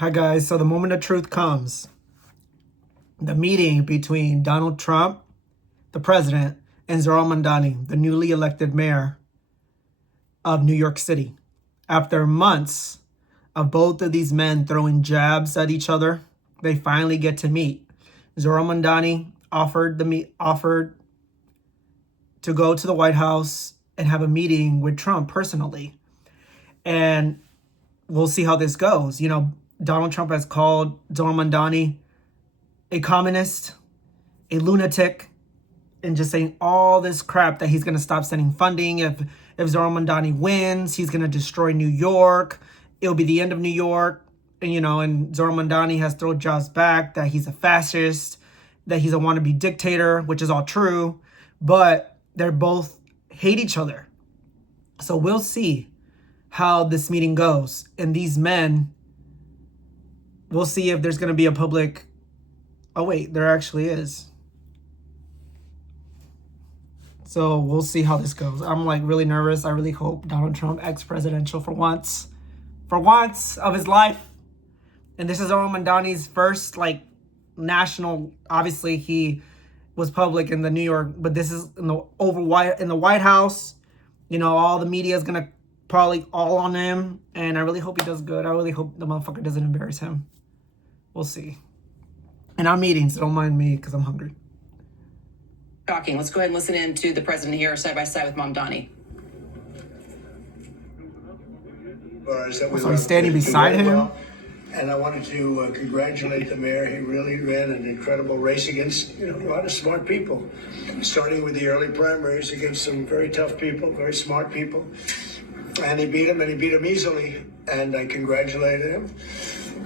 Hi guys, so the moment of truth comes. The meeting between Donald Trump, the president, and Zohran Mamdani, the newly elected mayor of New York City. After months of both of these men throwing jabs at each other, they finally get to meet. Zohran Mamdani offered to go to the White House and have a meeting with Trump personally. And we'll see how this goes. Donald Trump has called Zohran Mamdani a communist, a lunatic, and just saying all this crap that he's going to stop sending funding. If Zohran Mamdani wins, he's going to destroy New York. It'll be the end of New York. And Zohran Mamdani has thrown jabs back that he's a fascist, that he's a wannabe dictator, which is all true. But they're both hate each other. So we'll see how this meeting goes. And these men, we'll see if there's going to be a public... Oh, wait, there actually is. So we'll see how this goes. I'm really nervous. I really hope Donald Trump ex-presidential for once of his life. And this is Zohran Mamdani's first national. Obviously, he was public in the New York, but this is in the White House. All the media is gonna probably all on him, and I really hope he does good. I really hope the motherfucker doesn't embarrass him. We'll see. And I'm eating, so don't mind me because I'm hungry. Shocking. Let's go ahead and listen in to the president here side by side with Mamdani. So he's standing beside him. And I wanted to congratulate the mayor. He really ran an incredible race against a lot of smart people, starting with the early primaries against some very tough people, very smart people. And he beat him easily. And I congratulated him.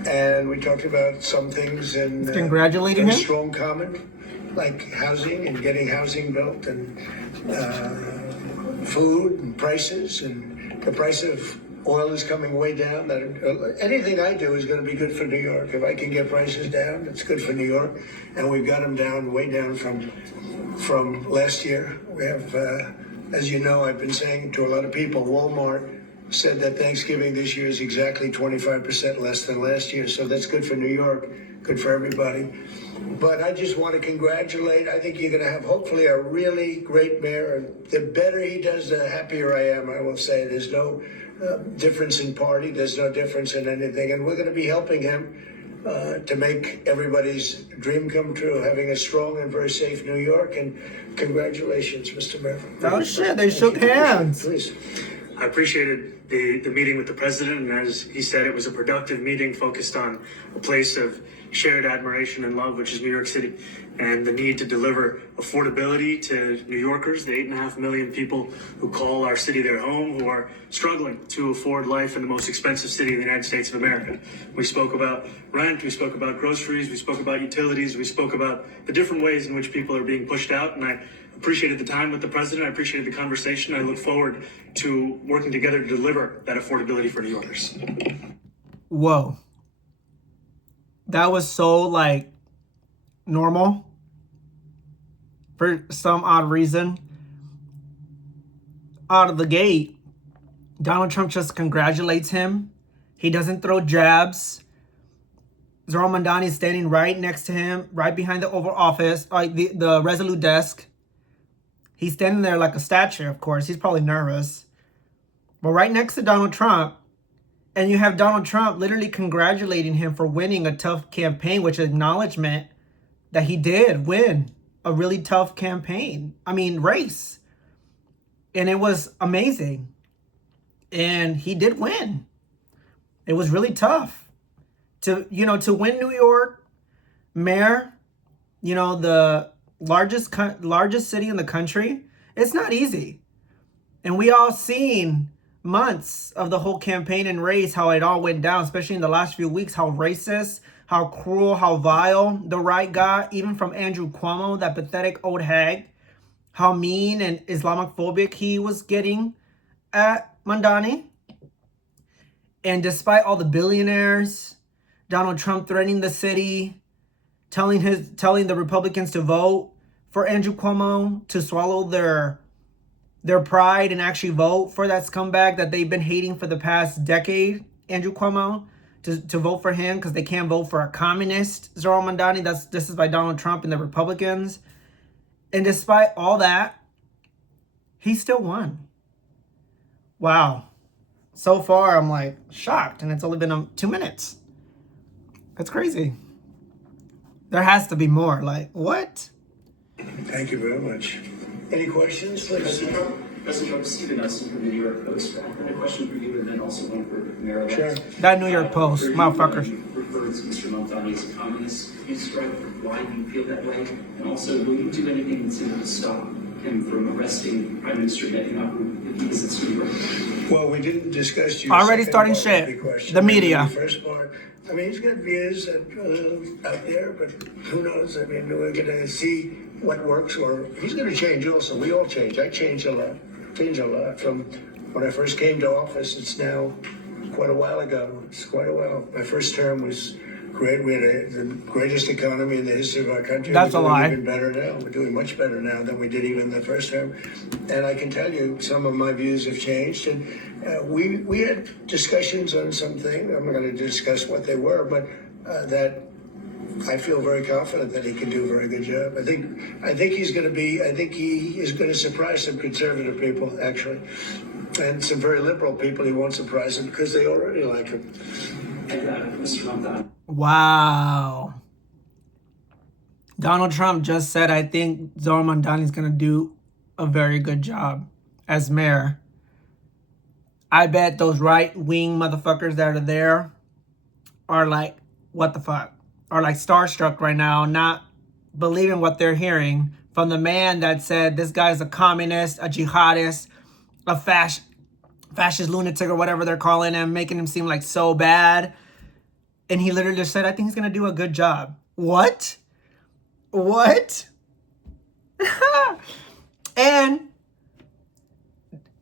And we talked about some things in congratulating him? Strong common, like housing and getting housing built, and food and prices, and the price of oil is coming way down. That anything I do is going to be good for New York. If I can get prices down, it's good for New York, and we've got them down, way down from last year. We have, as you know, I've been saying to a lot of people, Walmart said that Thanksgiving this year is exactly 25% less than last year. So that's good for New York, good for everybody. But I just want to congratulate. I think you're going to have hopefully a really great mayor. And the better he does, the happier I am. I will say there's no difference in party. There's no difference in anything. And we're going to be helping him to make everybody's dream come true, having a strong and very safe New York. And congratulations, Mr. Mayor. Oh, shit. They shook hands. Please. I appreciated the meeting with the president, and as he said, it was a productive meeting focused on a place of shared admiration and love, which is New York City, and the need to deliver affordability to New Yorkers, the 8.5 million people who call our city their home, who are struggling to afford life in the most expensive city in the United States of America. We spoke about rent, we spoke about groceries, we spoke about utilities, we spoke about the different ways in which people are being pushed out, and I appreciated the time with the president. I appreciated the conversation. I look forward to working together to deliver that affordability for New Yorkers. Whoa. That was so normal for some odd reason. Out of the gate, Donald Trump just congratulates him. He doesn't throw jabs. Zohran Mamdani is standing right next to him, right behind the Oval Office, the Resolute desk. He's standing there like a statue, of course. He's probably nervous. But right next to Donald Trump, and you have Donald Trump literally congratulating him for winning a tough campaign, which is acknowledgement that he did win a really tough race. And it was amazing. And he did win. It was really tough. To win New York mayor, the largest city in the country, it's not easy. And we all seen months of the whole campaign and race, how it all went down, especially in the last few weeks, how racist, how cruel, how vile the right got, even from Andrew Cuomo, that pathetic old hag, how mean and Islamophobic he was getting at Mamdani. And despite all the billionaires, Donald Trump threatening the city, telling the Republicans to vote for Andrew Cuomo, to swallow their pride and actually vote for that scumbag that they've been hating for the past decade, Andrew Cuomo, to vote for him because they can't vote for a communist, Zohran Mamdani. This is by Donald Trump and the Republicans. And despite all that, he still won. Wow. So far, I'm like shocked, and it's only been 2 minutes. That's crazy. There has to be more. Like, what? Thank you very much. Any questions, please? President Trump, Stephen Nelson from the New York Post. I have a question for you and then also one for Maryland. Sure. That New York Post, motherfuckers. You referred to Mr. Mamdani as a communist. Can you describe why you feel that way? And also, will you do anything to stop him from arresting Prime Minister Netanyahu if he visits New York? Well, we didn't discuss your Already second starting part of shit. question. The media. The first part, I mean, he's got views that, out there, but who knows? I mean, we're going to see what works, or he's going to change also. We all change. I changed a lot. From when I first came to office. It's now quite a while ago. It's quite a while. My first term was great. We had the greatest economy in the history of our country. That's We're a doing lie. Even better now. We're doing much better now than we did even the first term. And I can tell you, some of my views have changed. And we had discussions on something. I'm not going to discuss what they were, but that I feel very confident that he can do a very good job. I think he's going to be. I think he is going to surprise some conservative people, actually, and some very liberal people. He won't surprise them because they already like him. And Mr. Mamdani. Wow. Donald Trump just said, I think Zohran Mamdani is going to do a very good job as mayor. I bet those right-wing motherfuckers that are there are like, what the fuck? Are like starstruck right now, not believing what they're hearing from the man that said this guy's a communist, a jihadist, a fascist lunatic or whatever they're calling him, making him seem like so bad. And he literally just said, I think he's going to do a good job. What? What? And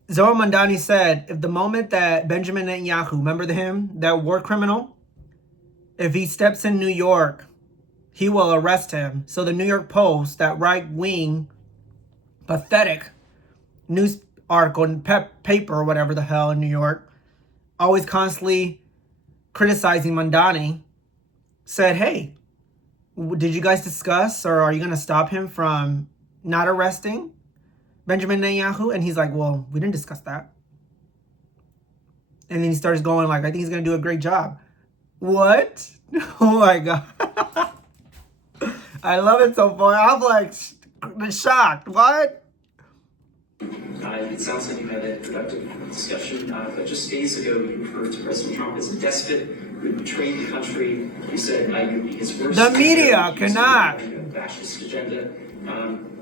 Zohran Mamdani said, if the moment that Benjamin Netanyahu, remember him, that war criminal, if he steps in New York, he will arrest him. So the New York Post, that right-wing, pathetic news article and paper or whatever the hell in New York, always constantly criticizing Mamdani, said, hey, did you guys discuss or are you going to stop him from not arresting Benjamin Netanyahu? And he's like, well, we didn't discuss that. And then he starts going like, I think he's going to do a great job. What? Oh my God. I love it so far. I'm like shocked. What? It sounds like you had a productive discussion, but just days ago you referred to President Trump as a despot who betrayed the country. You said you'd be his worst. The media enemy, cannot. a fascist agenda.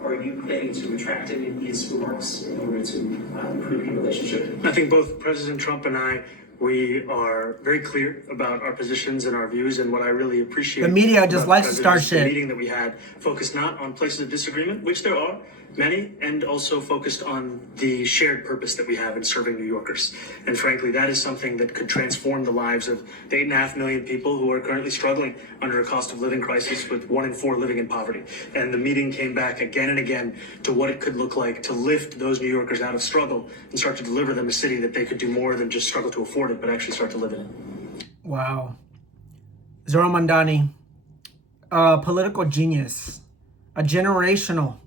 Are you planning to retract any of these remarks in order to improve your relationship? I think both President Trump and I, we are very clear about our positions and our views, and what I really appreciate. The media just about likes to the start president is the shit. meeting that we had focused not on places of disagreement, which there are many, and also focused on the shared purpose that we have in serving New Yorkers. And frankly, that is something that could transform the lives of the 8.5 million people who are currently struggling under a cost of living crisis, with 1 in 4 living in poverty. And the meeting came back again and again to what it could look like to lift those New Yorkers out of struggle and start to deliver them a city that they could do more than just struggle to afford it, but actually start to live in it. Wow. Zohran Mamdani, a political genius, a generational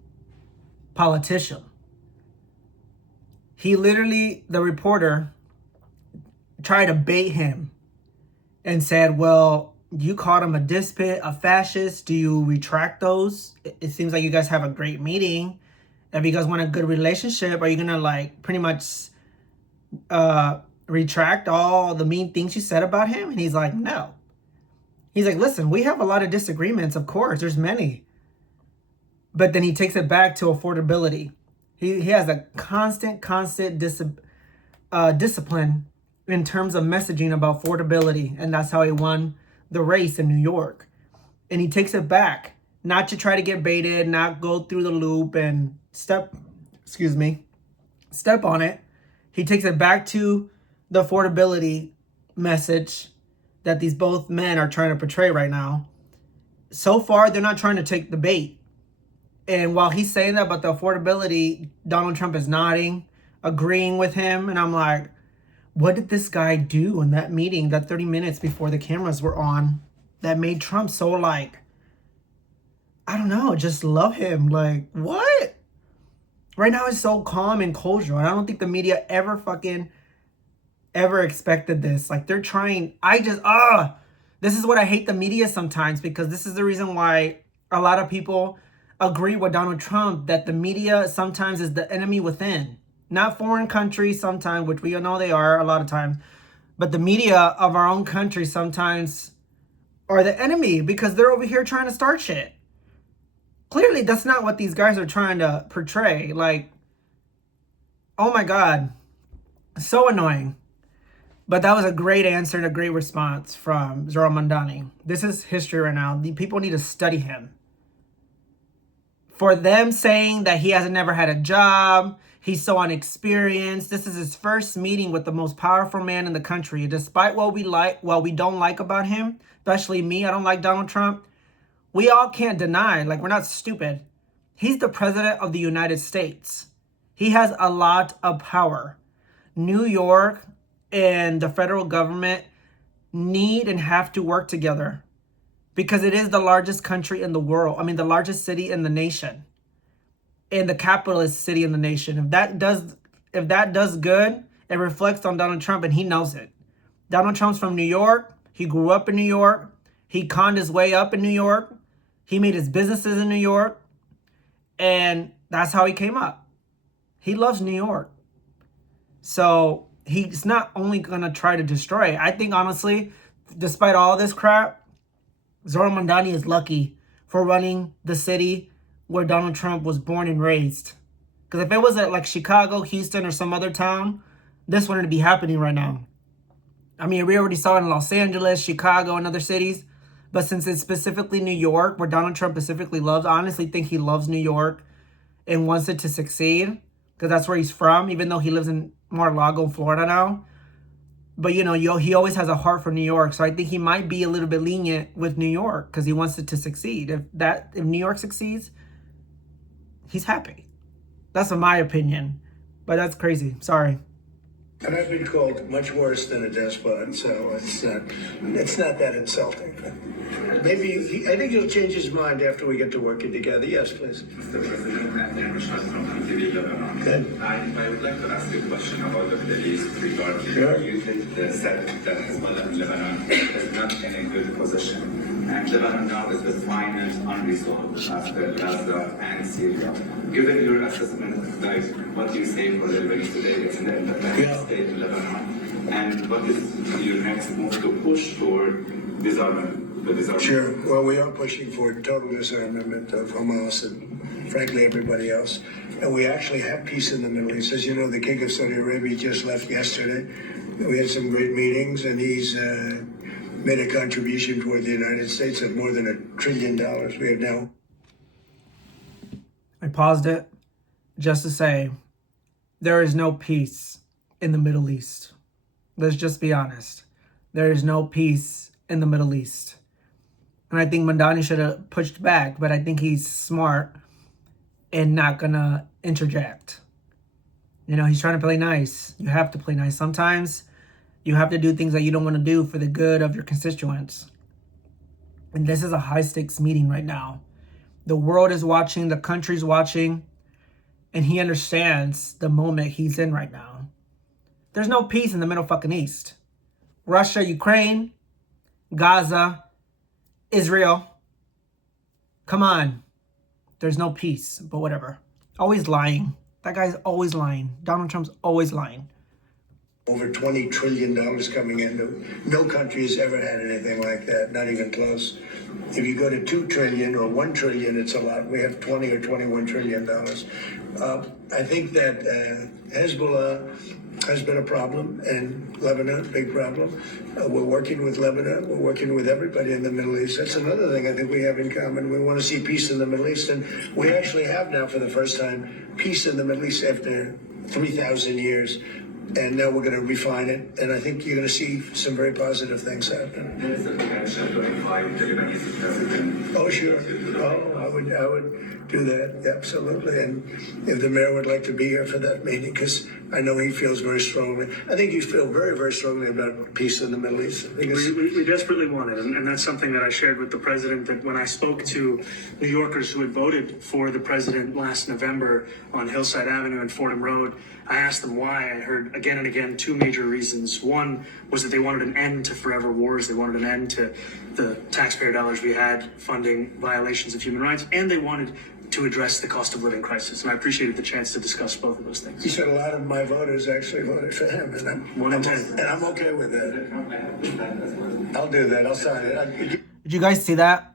politician. He literally, the reporter, tried to bait him and said, well, you called him a despot, a fascist. Do you retract those? It seems like you guys have a great meeting. If you guys want a good relationship, are you going to like pretty much retract all the mean things you said about him? And he's like, no. He's like, listen, we have a lot of disagreements, of course. There's many. But then he takes it back to affordability. He has a constant discipline in terms of messaging about affordability. And that's how he won the race in New York. And he takes it back, not to try to get baited, not go through the loop and step on it. He takes it back to the affordability message that these both men are trying to portray right now. So far, they're not trying to take the bait. And while he's saying that about the affordability, Donald Trump is nodding, agreeing with him. And I'm like, What did this guy do in that meeting, that 30 minutes before the cameras were on, that made Trump so like, I don't know, just love him? Like, what? Right now it's so calm and cordial. And I don't think the media ever expected this. Like, they're trying, this is what I hate the media sometimes, because this is the reason why a lot of people agree with Donald Trump, that the media sometimes is the enemy within. Not foreign countries sometimes, which we all know they are a lot of times, but the media of our own country sometimes are the enemy because they're over here trying to start shit. Clearly, that's not what these guys are trying to portray. Like, oh my God, so annoying. But that was a great answer and a great response from Zohran Mamdani. This is history right now. The people need to study him. For them saying that he hasn't never had a job, he's so inexperienced. This is his first meeting with the most powerful man in the country. Despite what we don't like about him, especially me, I don't like Donald Trump. We all can't deny, like, we're not stupid. He's the president of the United States. He has a lot of power. New York and the federal government need and have to work together because it is the largest country in the world. I mean, the largest city in the nation and the capitalist city in the nation. If that does good, it reflects on Donald Trump, and he knows it. Donald Trump's from New York. He grew up in New York. He conned his way up in New York. He made his businesses in New York. And that's how he came up. He loves New York. So he's not only going to try to destroy it. I think, honestly, despite all this crap, Zohran Mamdani is lucky for running the city where Donald Trump was born and raised. Because if it was at like Chicago, Houston, or some other town, this wouldn't be happening right now. I mean, we already saw it in Los Angeles, Chicago, and other cities. But since it's specifically New York, where Donald Trump specifically loves, I honestly think he loves New York and wants it to succeed. Because that's where he's from, even though he lives in Mar-a-Lago, Florida now. But, you know, he always has a heart for New York. So I think he might be a little bit lenient with New York because he wants it to succeed. If New York succeeds, he's happy. That's in my opinion. But that's crazy. Sorry. And I've been called much worse than a despot, so it's not that insulting. Maybe I think he'll change his mind after we get to working together. Yes, please. Mr. President, and from TV Lebanon. I would like to ask you a question about the Middle East regarding you said that Hezbollah in Lebanon is not in a good position. And Lebanon now is the finance unresolved after Gaza and Syria. Given your assessment, like what do you say for the Lebanese today in the independent state in Lebanon? And what is your next move to push toward disarmament? Sure. Well, we are pushing for total disarmament of Hamas and, frankly, everybody else. And we actually have peace in the Middle East. As you know, the King of Saudi Arabia just left yesterday. We had some great meetings, and he's made a contribution toward the United States of more than $1 trillion. We have now. I paused it just to say there is no peace in the Middle East. Let's just be honest. There is no peace in the Middle East. And I think Mamdani should have pushed back, but I think he's smart and not gonna interject. You know, he's trying to play nice. You have to play nice. Sometimes you have to do things that you don't want to do for the good of your constituents. And this is a high stakes meeting right now. The world is watching, the country's watching, and he understands the moment he's in right now. There's no peace in the Middle fucking East. Russia, Ukraine, Gaza, Israel. Come on. There's no peace, but whatever. Always lying. That guy's always lying. Donald Trump's always lying. Over $20 trillion coming in. No country has ever had anything like that, not even close. If you go to 2 trillion or 1 trillion, it's a lot. We have 20 or $21 trillion. I think that Hezbollah has been a problem, and Lebanon, big problem. We're working with Lebanon. We're working with everybody in the Middle East. That's another thing I think we have in common. We want to see peace in the Middle East, and we actually have now, for the first time, peace in the Middle East after 3,000 years. and now we're going to refine it. And I think you're going to see some very positive things happen. There is the potential to invite the Lebanese president. Oh, sure. Oh, I would do that, absolutely. And if the mayor would like to be here for that meeting, because I know he feels very strongly. I think you feel very, very strongly about peace in the Middle East. I think We desperately want it, and that's something that I shared with the president, that when I spoke to New Yorkers who had voted for the president last November on Hillside Avenue and Fordham Road, I asked them why. I heard again and again two major reasons. One was that they wanted an end to forever wars. They wanted an end to the taxpayer dollars we had funding violations of human rights, and they wanted to address the cost of living crisis. And I appreciated the chance to discuss both of those things. he said a lot of my voters actually voted for him, and I'm okay with that. I'll do that. I'll sign it. Did you guys see that?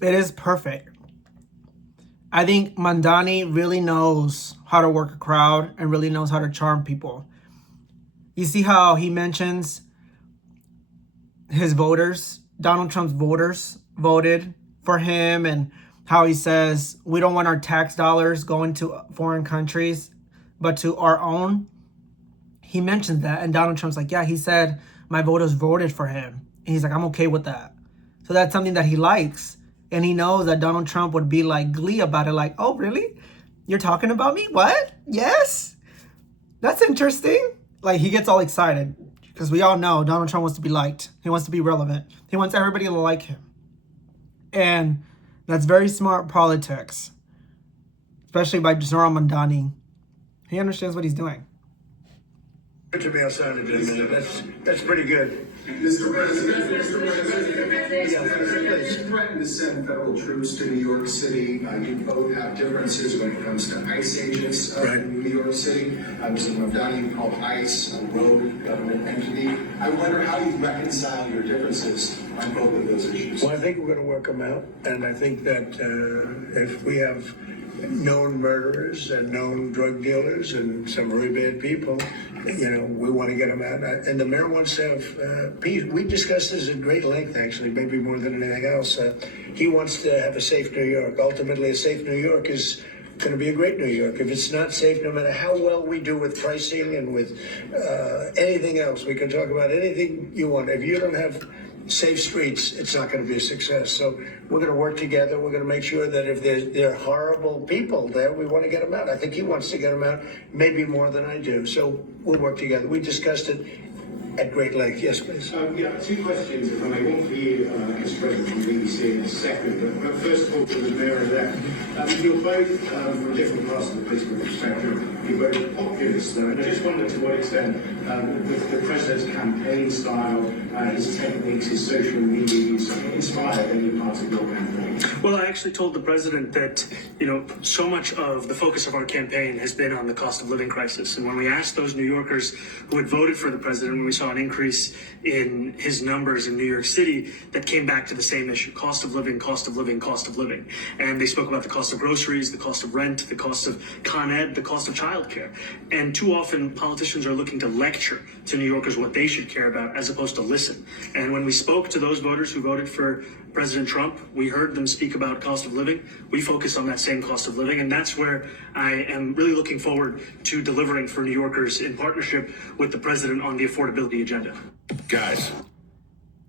It is perfect. I think Mamdani really knows how to work a crowd and really knows how to charm people. You see how he mentions his voters, Donald Trump's voters voted for him, and how he says we don't want our tax dollars going to foreign countries, but to our own. He mentioned that, and Donald Trump's like, yeah, he said my voters voted for him. And he's like, I'm okay with that. So that's something that he likes. And he knows that Donald Trump would be like glee about it, like, oh, really? You're talking about me? What? Yes? That's interesting. Like, he gets all excited because we all know Donald Trump wants to be liked. He wants to be relevant. He wants everybody to like him. And that's very smart politics, especially by Zohran Mamdani. He understands what he's doing. Good to be outside in a minute. That's pretty good. Mr. President, Yeah, please. you threatened to send federal troops to New York City. You both have differences when it comes to ICE agents in New York City. Mr. Mamdani called ICE a rogue government entity. I wonder how you reconcile your differences on both of those issues. Well, I think we're going to work them out, and I think that if we have known murderers and known drug dealers and some very bad people, we want to get them out. And the mayor wants to have peace. We discussed this at great length, actually, maybe more than anything else. He wants to have a safe New York. Ultimately, a safe New York is going to be a great New York. If it's not safe, no matter how well we do with pricing and with anything else, we can talk about anything you want. If you don't have safe streets, it's not going to be a success. So we're going to work together. We're going to make sure that if there are horrible people there, we want to get them out. I think he wants to get them out, maybe more than I do. So we'll work together. We discussed it at great length. Yes, please. Yeah, two questions, if I may. One for you, Mr. President, from BBC in a second. But first of all, to the mayor-elect. You're both from different parts of the political spectrum. You're both populist, though. And I just wondered to what extent the president's campaign style, his techniques, his social media use inspired any part of your campaign. Well, I actually told the president that, so much of the focus of our campaign has been on the cost of living crisis. And when we asked those New Yorkers who had voted for the president, when we saw an increase in his numbers in New York City, that came back to the same issue: cost of living, cost of living, cost of living. And they spoke about the cost of groceries, the cost of rent, the cost of Con Ed, the cost of childcare. And too often politicians are looking to lecture to New Yorkers what they should care about as opposed to listen. And when we spoke to those voters who voted for President Trump, we heard them speak about cost of living. We focus on that same cost of living, and that's where I am really looking forward to delivering for New Yorkers in partnership with the president on the affordability agenda. Guys,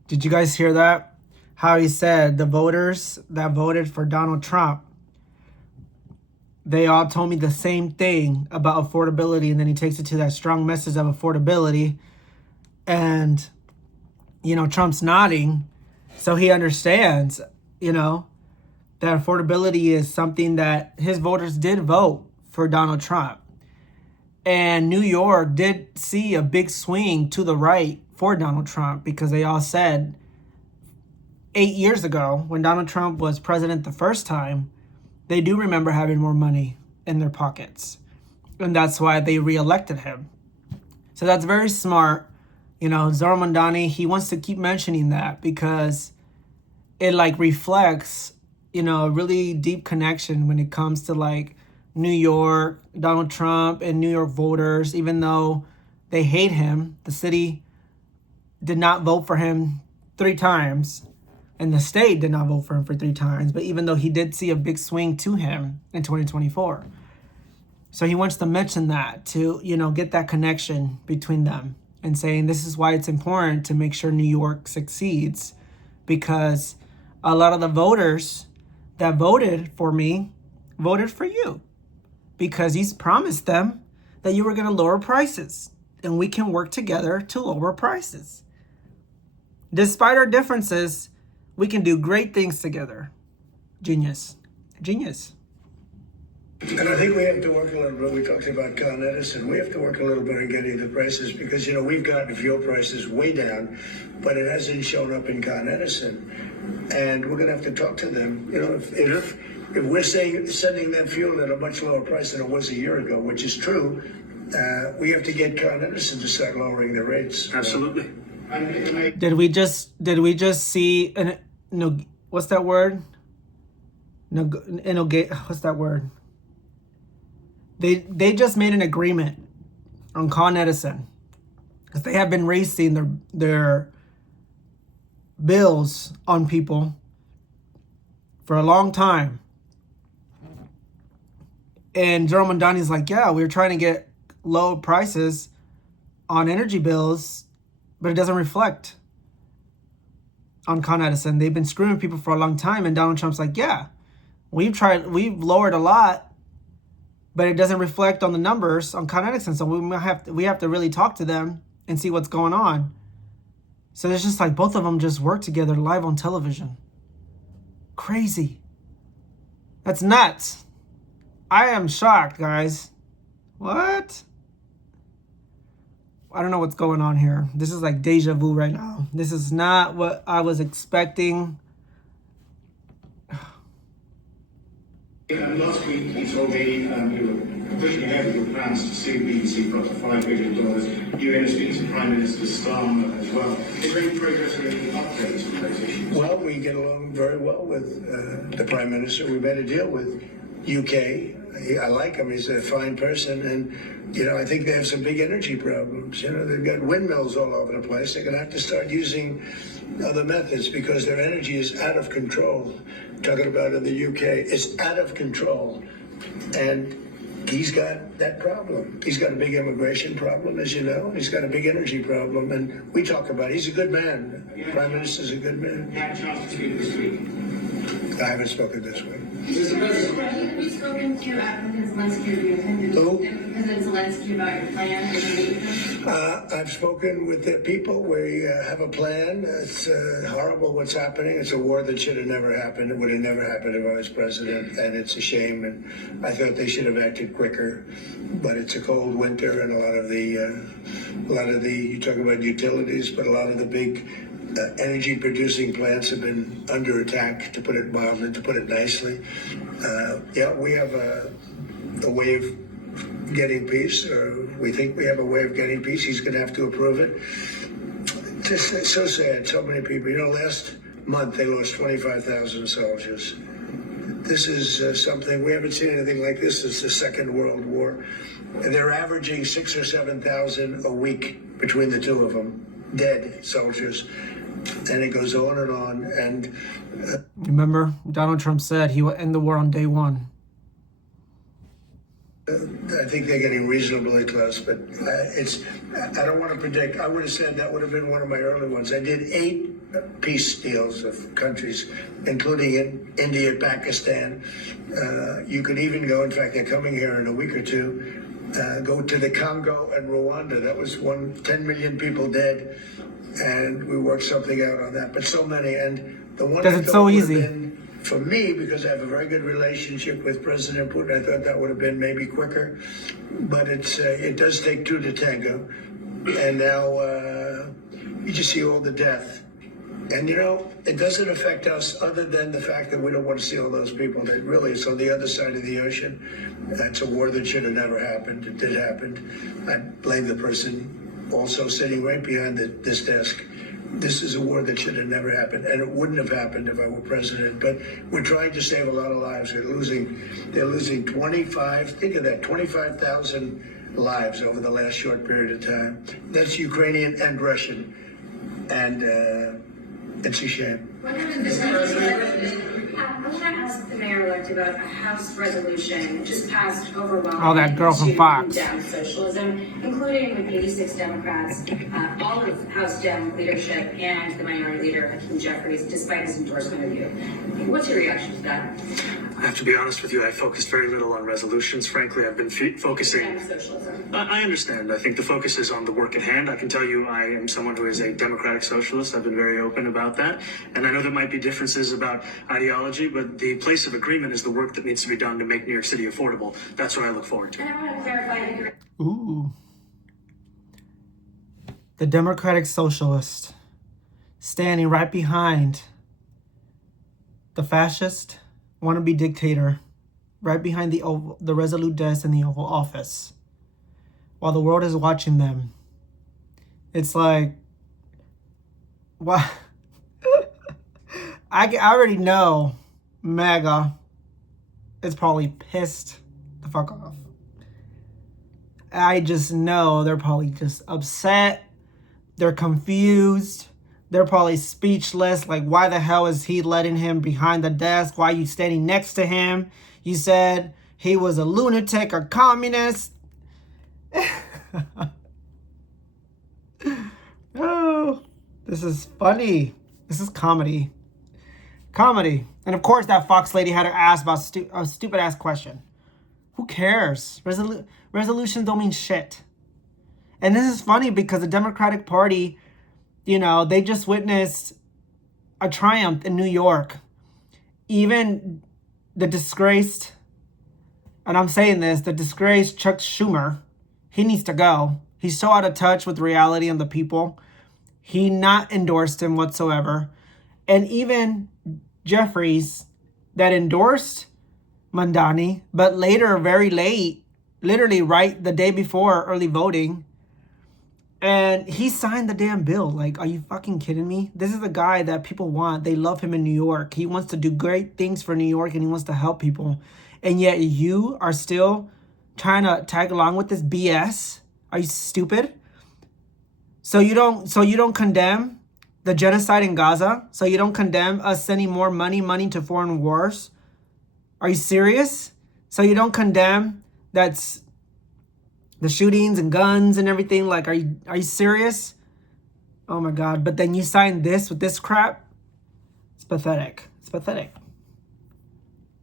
did you guys hear that? How he said the voters that voted for Donald Trump, they all told me the same thing about affordability, and then he takes it to that strong message of affordability. And, Trump's nodding, so he understands, that affordability is something that his voters did vote for Donald Trump. And New York did see a big swing to the right for Donald Trump, because they all said 8 years ago, when Donald Trump was president the first time, they do remember having more money in their pockets. And that's why they reelected him. So that's very smart. Zohran Mamdani, he wants to keep mentioning that because it reflects, a really deep connection when it comes to New York, Donald Trump, and New York voters. Even though they hate him, the city did not vote for him 3 times, and the state did not vote for him for 3 times. But even though he did see a big swing to him in 2024. So he wants to mention that to, get that connection between them and saying this is why it's important to make sure New York succeeds, because a lot of the voters that voted for me voted for you because he's promised them that you were going to lower prices and we can work together to lower prices. Despite our differences, we can do great things together. Genius. Genius. And I think we have to work a little bit. We talked about Con Edison. We have to work a little bit on getting the prices because, we've gotten fuel prices way down, but it hasn't shown up in Con Edison. And we're going to have to talk to them. If we're sending them fuel at a much lower price than it was a year ago, which is true, we have to get Con Edison to start lowering their rates. Absolutely. Did we just see what's that word? What's that word? They just made an agreement on Con Edison because they have been raising their bills on people for a long time. And Zohran Mamdani's like, yeah, we're trying to get low prices on energy bills, but it doesn't reflect on Con Edison. They've been screwing people for a long time, and Donald Trump's like, yeah, we've lowered a lot, but it doesn't reflect on the numbers on Con Edison. So we have to really talk to them and see what's going on. So it's just like both of them just work together live on television. Crazy. That's nuts. I am shocked, guys. What? I don't know what's going on here. This is like deja vu right now. This is not what I was expecting. Last week you told me you were pushing ahead with your plans to sue BBC for up to $5 billion. You were going to speak to Prime Minister Starmer as well. Is there any progress or any updates on those issues? Well, we get along very well with the Prime Minister. We made a deal with UK. I like him. He's a fine person. And, I think they have some big energy problems. They've got windmills all over the place. They're going to have to start using other methods because their energy is out of control. Talking about in the UK, it's out of control. And he's got that problem. He's got a big immigration problem, as you know. He's got a big energy problem. And we talk about it. He's a good man. The Prime Minister's a good man. You had a chance to speak this week. I haven't spoken this way. Mr. President, have you spoken to President Zelensky? Have you attended President Zelensky about your plan to meet him? I've spoken with the people. We have a plan. It's horrible what's happening. It's a war that should have never happened. It would have never happened if I was president, and it's a shame. And I thought they should have acted quicker. But it's a cold winter, and a lot of the you talk about utilities, but a lot of the big energy producing plants have been under attack, to put it mildly, to put it nicely. We have a way of getting peace, or we think we have a way of getting peace. He's going to have to approve it. Just so sad, so many people. Last month they lost 25,000 soldiers. This is something, we haven't seen anything like this since the Second World War. And they're averaging 6,000 or 7,000 a week between the two of them, dead soldiers. And it goes on and on. And remember, Donald Trump said he would end the war on day one. I think they're getting reasonably close, but I don't want to predict. I would have said that would have been one of my early ones. I did 8 peace deals of countries, including in India, Pakistan. You could even go, in fact, they're coming here in a week or two, go to the Congo and Rwanda. That was 10 million people dead. And we worked something out on that, but so many. And the one because it's so easy for me, because I have a very good relationship with President Putin, I thought that would have been maybe quicker, but it does take 2 to tango. And now you just see all the death. And it doesn't affect us other than the fact that we don't want to see all those people. That really is on the other side of the ocean. It's a war that should have never happened. It did happen. I blame the person also sitting right behind this desk. This is a war that should have never happened, and it wouldn't have happened if I were president. But we're trying to save a lot of lives. They're losing 25,000 lives over the last short period of time. That's Ukrainian and Russian, and it's a shame. What happens if I want to ask the mayor-elect about a House resolution just passed overwhelmingly Oh, that girl from to Fox. condemn socialism, including with 86 Democrats, all of House Dem leadership, and the minority leader, Hakeem Jeffries, despite his endorsement of you. What's your reaction to that? I have to be honest with you, I focused very little on resolutions. Frankly, I've been focusing. Condemn socialism. I understand. I think the focus is on the work at hand. I can tell you I am someone who is a democratic socialist. I've been very open about that. And I know there might be differences about ideology, but the place of agreement is the work that needs to be done to make New York City affordable. That's what I look forward to. And I want to clarify that you're Ooh. The Democratic Socialist standing right behind the fascist wannabe dictator, right behind the resolute desk in the Oval Office, while the world is watching them. It's like, what? I already know MAGA is probably pissed the fuck off. I just know they're probably just upset. They're confused. They're probably speechless. Like, why the hell is he letting him behind the desk? Why are you standing next to him? You said he was a lunatic or communist. Oh, this is funny. This is comedy. Comedy. And of course that Fox lady had to ask about a stupid ass question. Who cares? Resolutions don't mean shit. And this is funny because the Democratic Party, you know, they just witnessed a triumph in New York. Even the disgraced, and I'm saying this, the disgraced Chuck Schumer, he needs to go. He's so out of touch with reality and the people. He not endorsed him whatsoever. And even Jeffries, that endorsed Mamdani, but later, very late, literally right the day before early voting, and he signed the damn bill. Like, are you fucking kidding me? This is the guy that people want. They love him in New York. He wants to do great things for New York and he wants to help people. And yet you are still trying to tag along with this BS? Are you stupid? So you don't condemn the genocide in Gaza? So you don't condemn us sending more money to foreign wars? Are you serious? So you don't condemn that's the shootings and guns and everything? Like, are you serious? Oh my God. But then you sign this with this crap? It's pathetic. It's pathetic.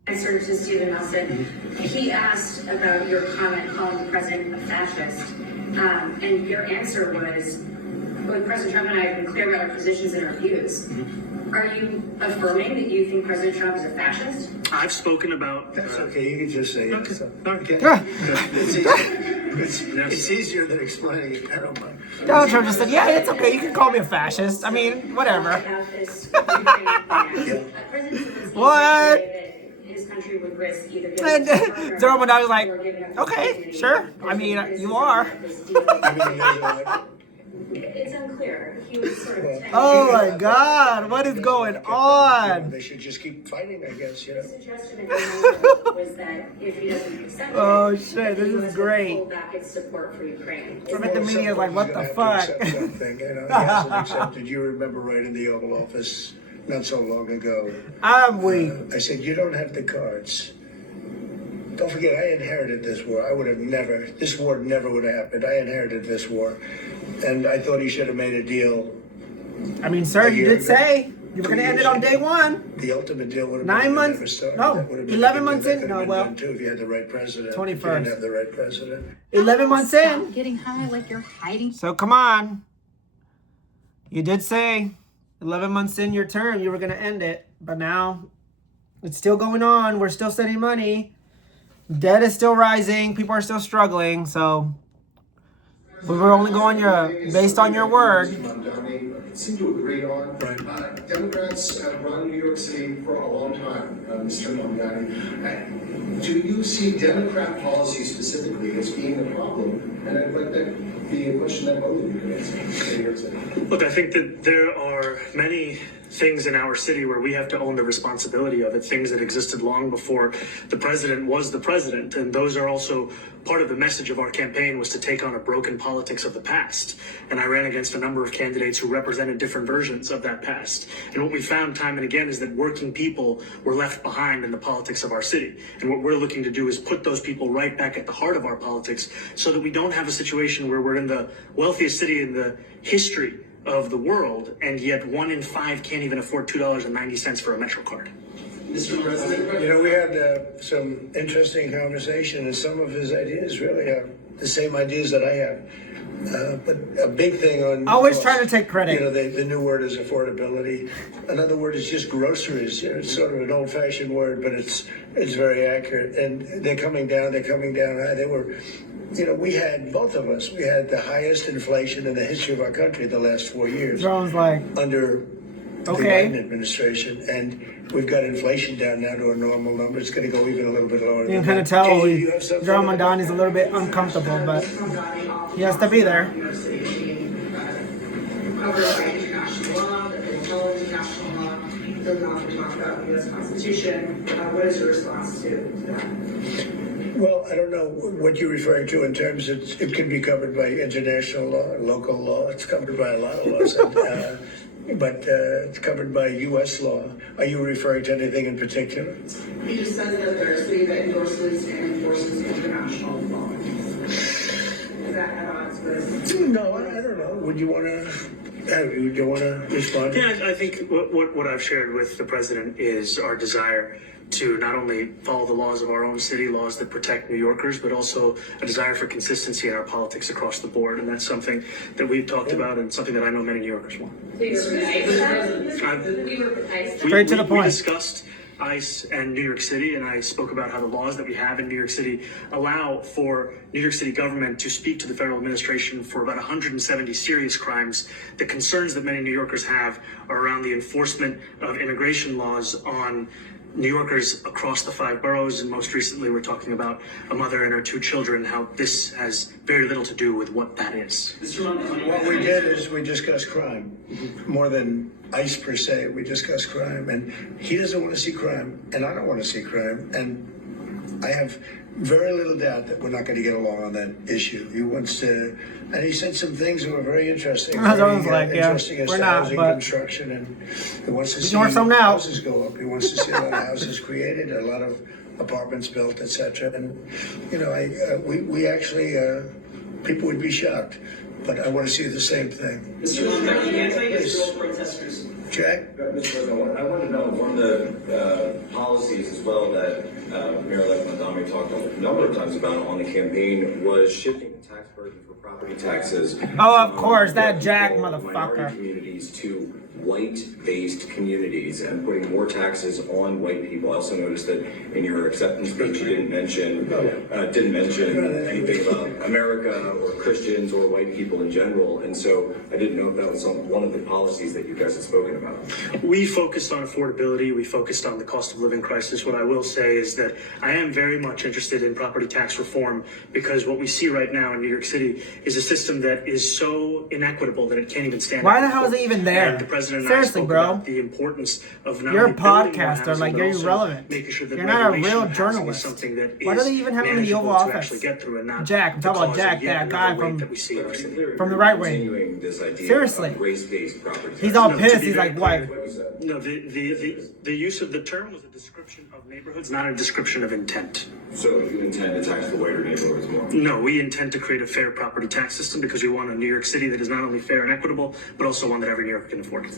answer to Stephen Nelson. He asked about your comment calling the president a fascist. And your answer was, both President Trump and I have been clear about our positions and our views. Are you affirming that you think President Trump is a fascist? I've spoken about. That's okay. You can just say it. Okay. It's easier than explaining it. I don't mind. Donald Trump just said, yeah, it's okay. You can call me a fascist. I mean, whatever. About this Ukraine plan. President Zelensky What? said that his country would risk either And giving up his partner Zohran Mamdani was like, or giving up okay, his sure. dignity. I mean, This you is are. this deal. I mean, you guys are like, It's unclear. He was sort of Oh my God, what is going on? They should just keep fighting, I guess, you know. The suggestion that he made was that if he doesn't accept Oh, it, shit, that the this is US would great. pull back its support for Ukraine. I bet the media is like, what the He's fuck? gonna have to accept something, you know. He hasn't accepted. You remember right in the Oval Office not so long ago. I'm weak. I said, you don't have the cards. Don't forget, I inherited this war. This war never would have happened. I inherited this war. And I thought he should have made a deal. I mean, sir, you did say you were going to end it on day one. The ultimate deal would have 9 been months. never started. No, That would have been 11 a months deal in. that No, could have been well, done, too, if you had the right president. 21st. If you didn't have the right president. 11 months in. Getting high like you're hiding. So come on. You did say 11 months in your term, you were going to end it. But now it's still going on. We're still sending money. Debt is still rising. People are still struggling. So we were only going based on your word. Mamdani seem to agree on. Democrats have run New York City for a long time, Mr. Mamdani. Do you see Democrat policy specifically as being the problem And I'd like that to be a question that both of you can answer in New York City. Look, I think that there are many things in our city where we have to own the responsibility of it, things that existed long before the president was the president. And those are also part of the message of our campaign, was to take on a broken politics of the past. And I ran against a number of candidates who represented different versions of that past. And what we found time and again is that working people were left behind in the politics of our city. And what we're looking to do is put those people right back at the heart of our politics, so that we don't have a situation where we're in the wealthiest city in the history of the world, and yet 1 in 5 can't even afford $2.90 for a Metro card. Mr. President. You know, we had some interesting conversation, and some of his ideas really are the same ideas that I have. But a big thing on Always trying to take credit. You know, the new word is affordability. Another word is just groceries. You know, it's sort of an old-fashioned word, but it's very accurate. And they're coming down high. They were, you know, we had, both of us, we had the highest inflation in the history of our country the last 4 years. Drone's like, Under the okay. Biden administration, and we've got inflation down now to a normal number. It's going to go even a little bit lower. You can kind of tell Jay, you have something? Zohran Mamdani's a little bit uncomfortable, but he has to be there. New York City being covered by international law, that they follow international law, doesn't often talk about the U.S. Constitution. What is your response to that? Well, I don't know what you're referring to in terms of it can be covered by international law, local law. It's covered by a lot of laws, but it's covered by U.S. law. Are you referring to anything in particular? He just says that they're a city that endorses and enforces international law. Is that at odds with? No, I don't know. Would you want to respond? Yeah, I think what I've shared with the president is our desire to not only follow the laws of our own city, laws that protect New Yorkers, but also a desire for consistency in our politics across the board. And that's something that we've talked about, and something that I know many New Yorkers want. Straight to the point. We discussed ICE and New York City, and I spoke about how the laws that we have in New York City allow for New York City government to speak to the federal administration for about 170 serious crimes. The concerns that many New Yorkers have are around the enforcement of immigration laws on New Yorkers across the 5 boroughs, and most recently we're talking about a mother and her 2 children, how this has very little to do with what that is. What we did is we discussed crime more than ICE per se. We discussed crime, and he doesn't want to see crime, and I don't want to see crime, and I have very little doubt that we're not going to get along on that issue. He wants to, and he said some things that were very interesting. Interesting as to housing construction, and he wants to see houses go up. He wants to see a lot of houses created, a lot of apartments built, etc. And you know, we actually people would be shocked, but I want to see the same thing. Mr. Mamdani, protesters. Jack? Mr. President, I want to know, one of the policies as well that Mayor-elect Mamdani talked a number of times about on the campaign was shifting the tax burden for property taxes. Oh, of course, that Jack minority motherfucker. communities to white-based communities and putting more taxes on white people. I also noticed that in your acceptance speech you didn't mention anything about America or Christians or white people in general, and so I didn't know if that was one of the policies that you guys had spoken about. We focused on affordability. We focused on the cost of living crisis. What I will say is that I am very much interested in property tax reform, because what we see right now in New York City is a system that is so inequitable that it can't even stand. Why the hell is it even there? And the president and Seriously, I spoke bro. about the importance of not You're a only building more podcaster, housing, like but you're also irrelevant. making sure that You're not a regulation real of housing is journalist. something that Why do they even have him in the Oval manageable to Office? actually get through, and not Jack, I'm to talking about cause Jack, yet that another guy weight from that we see in our city. From the right wing. Continuing this idea Seriously. of race-based property He's taxes. all No, to pissed. be He's very like, clear, what? No, the use of the term was a description of neighborhoods, not a description of intent. So you intend to tax the whiter neighborhoods more? No, we intend to create a fair property tax system because we want a New York City that is not only fair and equitable, but also one that every New Yorker can afford.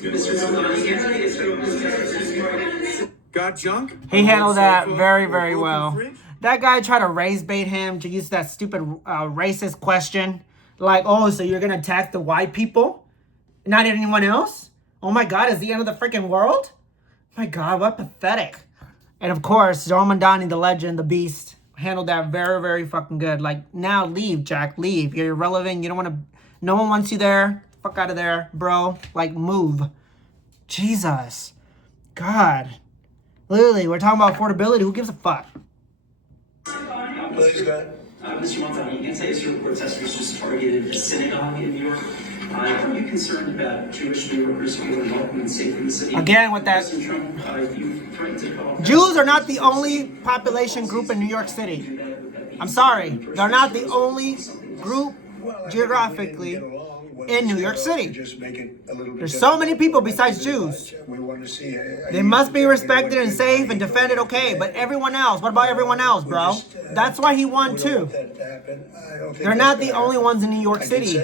Got junk? He handled that very, very well. That guy tried to raise bait him to use that stupid racist question. Like, oh, so you're going to tax the white people? Not anyone else? Oh my God, is the end of the freaking world? My God, what pathetic. And of course, Zohran Mamdani, the legend, the beast, handled that very, very fucking good. Like, now leave, Jack, leave. You're irrelevant. You don't want to, no one wants you there. Fuck out of there, bro. Like, move. Jesus. God. Literally, we're talking about affordability. Who gives a fuck? Please, God. Mr. Mamdani, anti-Israel protesters just targeted a synagogue in New York. Are you concerned about Jewish New Yorkers feeling welcome and safe in the city? Again with that. President Trump, you threatened to cut off Jews are not the only population group in New York City. I'm sorry. They're not the only group geographically in New York City. There's so many people besides Jews. They must be respected and safe and defended, okay. But everyone else, what about everyone else, bro? That's why he won too. They're not the only ones in New York City.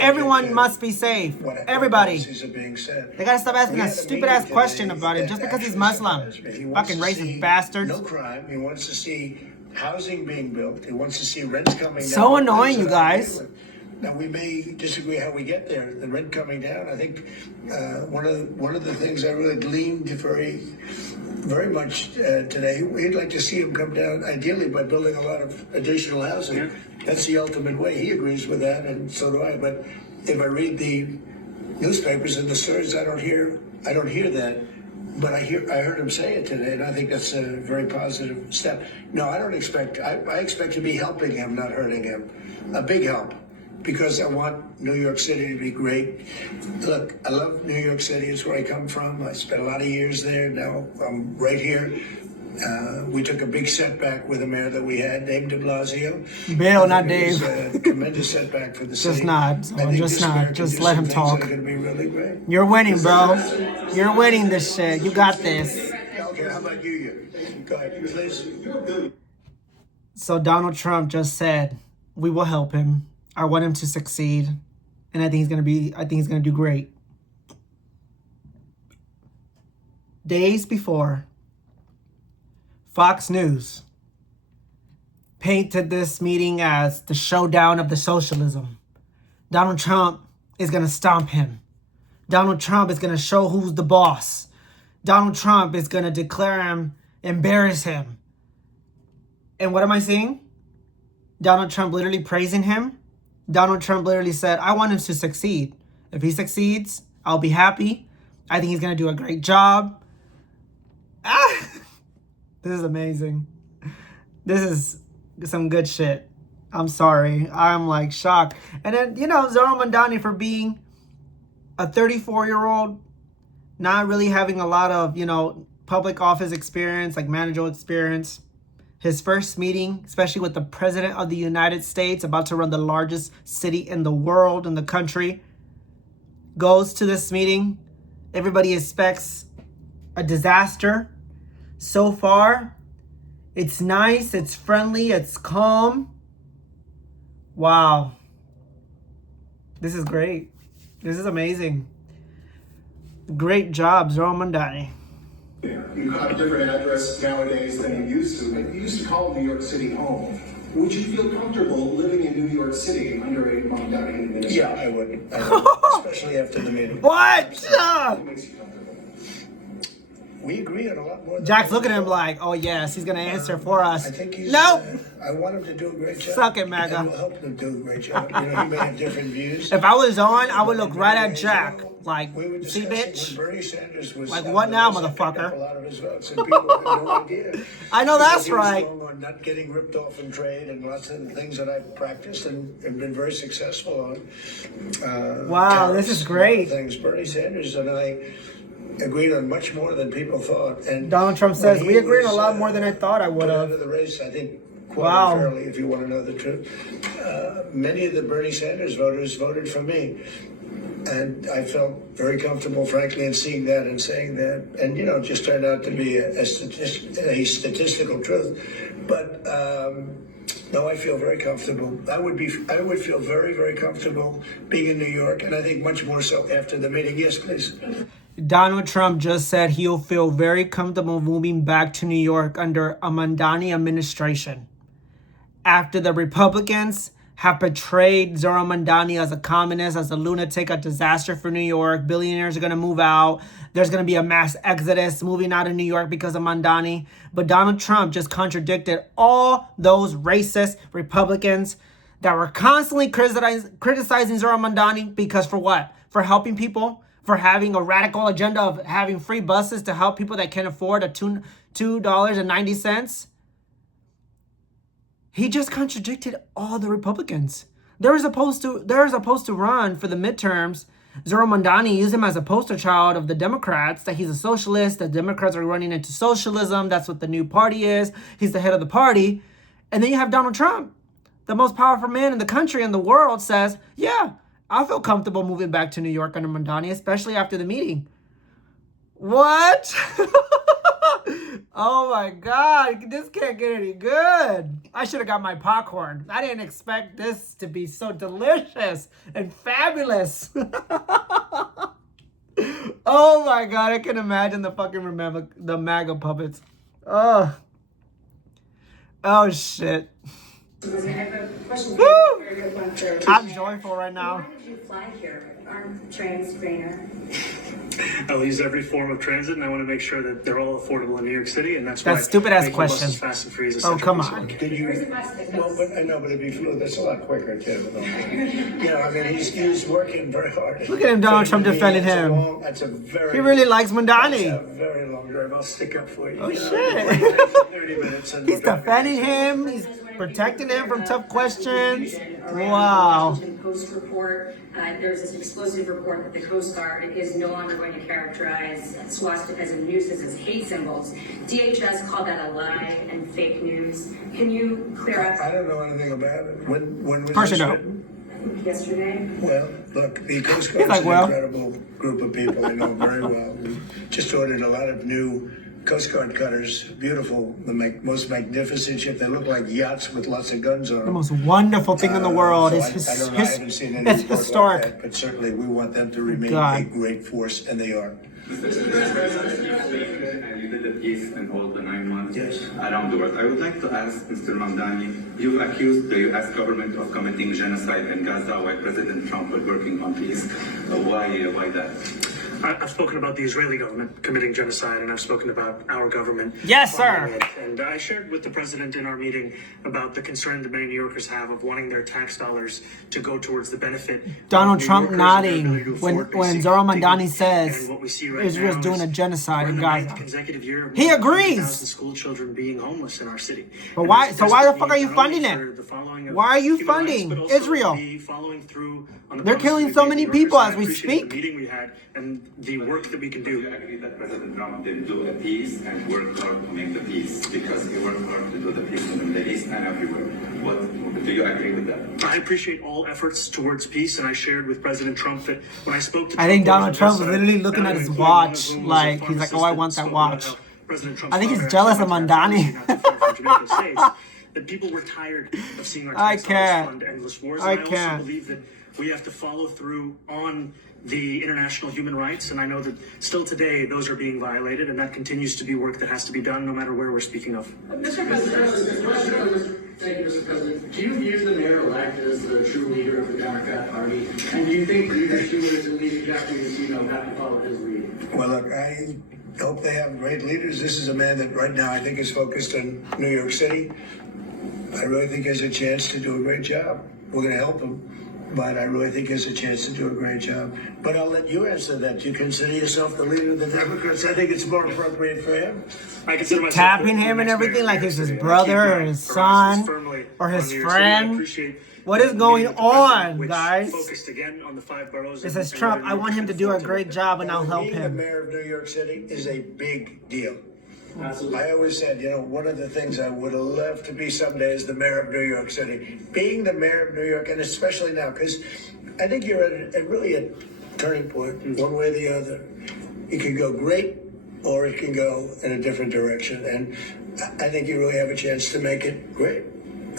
Everyone must be safe. Everybody. They gotta stop asking that stupid ass question about it just because he's Muslim. Fucking racist bastards. No crime. He wants to see housing being built. He wants to see rents coming down. So annoying, you guys. Now we may disagree how we get there. The rent coming down. I think one of the things I really gleaned very much today. We'd like to see him come down, ideally by building a lot of additional housing. Yeah. That's the ultimate way. He agrees with that, and so do I. But if I read the newspapers and the stories, I don't hear that. But I heard him say it today, and I think that's a very positive step. No, I don't expect. I expect to be helping him, not hurting him. A big help. Because I want New York City to be great. Look, I love New York City. It's where I come from. I spent a lot of years there. Now I'm right here. We took a big setback with the mayor that we had, named de Blasio. Bill, not Dave. It was a tremendous setback for the city. Just not. Just not. Just let him talk. Going to be really great. You're winning, bro. You're winning this shit. You got this. Okay, how about you? Go ahead, please. So Donald Trump just said, "We will help him. I want him to succeed, and I think he's gonna do great." Days before, Fox News painted this meeting as the showdown of the socialism. Donald Trump is gonna stomp him. Donald Trump is gonna show who's the boss. Donald Trump is gonna declare him, embarrass him. And what am I seeing? Donald Trump literally praising him. Donald Trump literally said, I want him to succeed. If he succeeds, I'll be happy. I think he's going to do a great job. This is amazing. This is some good shit. I'm sorry. I'm like shocked. And then, Zohran Mamdani for being a 34-year-old, not really having a lot of, public office experience, like managerial experience. His first meeting, especially with the President of the United States, about to run the largest city in the world, in the country, goes to this meeting. Everybody expects a disaster. So far, it's nice, it's friendly, it's calm. Wow. This is great. This is amazing. Great job, Zohran Mamdani. You have a different address nowadays than you used to. You used to call New York City home. Would you feel comfortable living in New York City under a Mamdani administration? Yeah, I would. Especially after the meeting. What? What makes you comfortable? We agree on a lot more. Jack's looking at him like, oh yes, he's gonna answer for us. I think he's. Nope. I want him to do a great job. Suck it, MAGA. And we'll help him do a great job. He may have different views. If I was on, I would look right at Jack. Like, see, bitch? When Bernie Sanders was like, what now, motherfucker? A lot of his votes, and people have no idea. I know that's right. He was strong on not getting ripped off in trade and lots of the things that I've practiced and been very successful on. Wow, this is great. Things. Bernie Sanders and I agreed on much more than people thought. And Donald Trump says, we agreed on a lot more than I thought I would have. Out of the race, I think, quite unfairly, if you want to know the truth. Many of the Bernie Sanders voters voted for me. And I felt very comfortable, frankly, in seeing that and saying that. And, it just turned out to be a statistical truth. But, no, I feel very comfortable. I would feel very, very comfortable being in New York, and I think much more so after the meeting. Yes, please. Donald Trump just said he'll feel very comfortable moving back to New York under a Mamdani administration. After the Republicans have portrayed Zohran Mamdani as a communist, as a lunatic, a disaster for New York. Billionaires are going to move out. There's going to be a mass exodus moving out of New York because of Mamdani. But Donald Trump just contradicted all those racist Republicans that were constantly criticizing Zohran Mamdani because for what? For helping people? For having a radical agenda of having free buses to help people that can't afford a $2.90? He just contradicted all the Republicans. They're supposed to run for the midterms. Zohran Mamdani used him as a poster child of the Democrats, that he's a socialist, that Democrats are running into socialism, that's what the new party is. He's the head of the party. And then you have Donald Trump, the most powerful man in the country and the world, says, yeah, I feel comfortable moving back to New York under Mamdani, especially after the meeting. What? Oh my God, this can't get any good. I should have got my popcorn. I didn't expect this to be so delicious and fabulous. Oh my God, I can imagine the fucking the MAGA puppets. Oh shit. I have a question for Woo! you. I'm joyful right now. Why did you fly here? Aren't trains greener? I'll use every form of transit, and I want to make sure that they're all affordable in New York City, and that's why stupid ass making question. buses fast and free is Oh, essential. come on. Did you? Well, but I know, but if you flew, that's a lot quicker too. Yeah, I mean, he's working very hard. Look at him, Donald Trump defending him. That's a very. He really likes That's Mamdani. a very long drive. I'll stick up for you. Oh, You know, shit. 30 minutes. And He's defending him. He's protecting him from tough questions. Wow. Washington Post report. There's this explosive report that the Coast Guard is no longer going to characterize swastikas and nooses as hate symbols. DHS called that a lie and fake news. Can you clear up? I don't know anything about it. When was Of course this you don't. written? I think yesterday. Well, look, the Coast He's Guard like, is well. an incredible group of people. I know very well. We just ordered a lot of new Coast Guard cutters. Beautiful, the most magnificent ship. They look like yachts with lots of guns on The them. most wonderful thing in the world. So It's I don't know. I haven't seen any it's report historic. like that, but certainly we want them to remain God. a great force, and they are. And you did a piece in all the 9 months Yes. around the world. I would like to ask Mr. Mamdani, you've accused the U.S. government of committing genocide in Gaza while President Trump was working on peace. Why that? I've spoken about the Israeli government committing genocide, and I've spoken about our government. Yes, sir. funding it. And I shared with the president in our meeting about the concern that many New Yorkers have of wanting their tax dollars to go towards the benefit. Donald of New Trump Yorkers and their nodding ability to when afford when basic Zohran dignity. Mamdani says And what we see right Israel's now doing is a genocide we're in the ninth Gaza. consecutive year of He more than agrees. 100,000 school children being homeless in our city. But And why? this So why the fuck are desperate you need not only funding for it? the following of Why are you human rights, funding but also Israel? the following through on the They're promises killing we so made many New Yorkers. people And as I we appreciate speak. the meeting we had and the work that we can Do you do. agree that President Trump didn't do a peace and worked hard to make the peace because he worked hard to do the peace in the Middle East and everywhere? Do you agree with that? I appreciate all efforts towards peace, and I shared with President Trump that when I spoke to I think Trump, Donald Trump was literally looking at his watch, like he's like, "Oh, I want that watch." I think he's jealous of Mamdani. That people were tired of seeing our I tax dollars can't. fund endless wars. I And I also can't. believe that we have to follow through on the international human rights, and I know that still today those are being violated, and that continues to be work that has to be done no matter where we're speaking of. Mr. President, thank you, Mr. President. Do you view the mayor-elect as the true leader of the Democrat Party? And do you think leadership is a leader Jeffries, have to follow his lead? Well, look, I hope they have great leaders. This is a man that right now I think is focused on New York City. I really think he has a chance to do a great job. We're going to help him, but I really think he has a chance to do a great job. But I'll let you answer that. You consider yourself the leader of the Democrats. I think it's more appropriate for him. I consider myself Tapping the him and next everything mayor like of he's New his York City. brother I keep or my his horizons son firmly or on his New York City. I friend. appreciate What is the going meeting with the president, on, which guys? focused again on the 5 boroughs It and- says and Trump, whether I New want York him to can do a afford great live job and I'll help Being the him. mayor of New York City is a big deal. Absolutely. I always said, one of the things I would have loved to be someday is the mayor of New York City. Being the mayor of New York, and especially now, because I think you're at really a turning point, one way or the other. It can go great, or it can go in a different direction. And I think you really have a chance to make it great.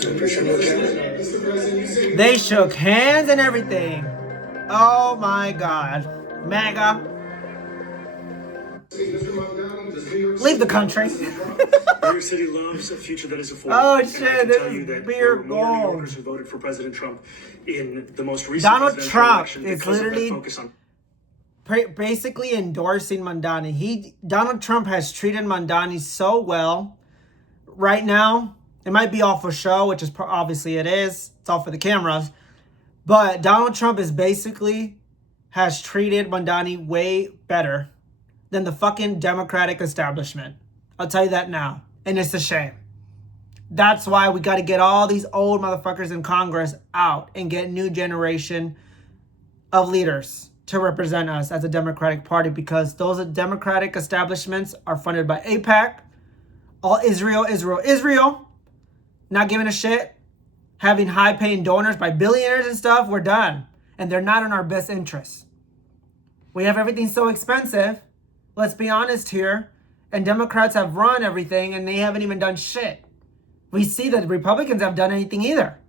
I appreciate what you're doing. Mr. President, you say They shook hands and everything. Oh my God. MAGA, Mr. Mamdani, does New York leave the City- country. New York City loves a future that is affordable. Oh, And I shit, can this tell is you that beer there were more New gold. Yorkers who voted for President Trump in the most recent Donald presidential Trump election is because of that literally focus on basically endorsing Mamdani. Donald Trump has treated Mamdani so well. Right now, it might be all for show, which is obviously it is. It's all for the cameras. But Donald Trump is basically has treated Mamdani way better than the fucking Democratic establishment. I'll tell you that now. And it's a shame. That's why we got to get all these old motherfuckers in Congress out and get new generation of leaders to represent us as a Democratic Party, because those Democratic establishments are funded by AIPAC, all Israel, not giving a shit, having high-paying donors by billionaires and stuff. We're done. And they're not in our best interests. We have everything so expensive. Let's be honest here. And Democrats have run everything and they haven't even done shit. We see that the Republicans haven't done anything either.